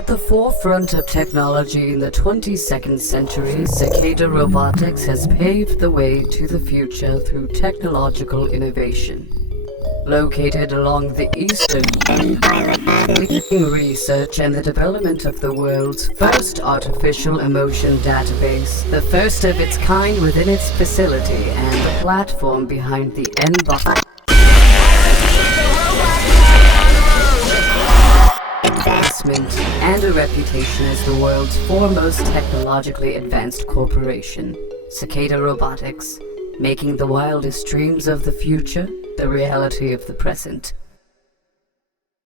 At the forefront of technology in the 22nd century, Cicada Robotics has paved the way to the future through technological innovation. Located along the eastern leading research and the development of the world's first artificial emotion database, the first of its kind within its facility and the platform behind the investment and a reputation as the world's foremost technologically advanced corporation, Cicada Robotics, making the wildest dreams of the future the reality of the present.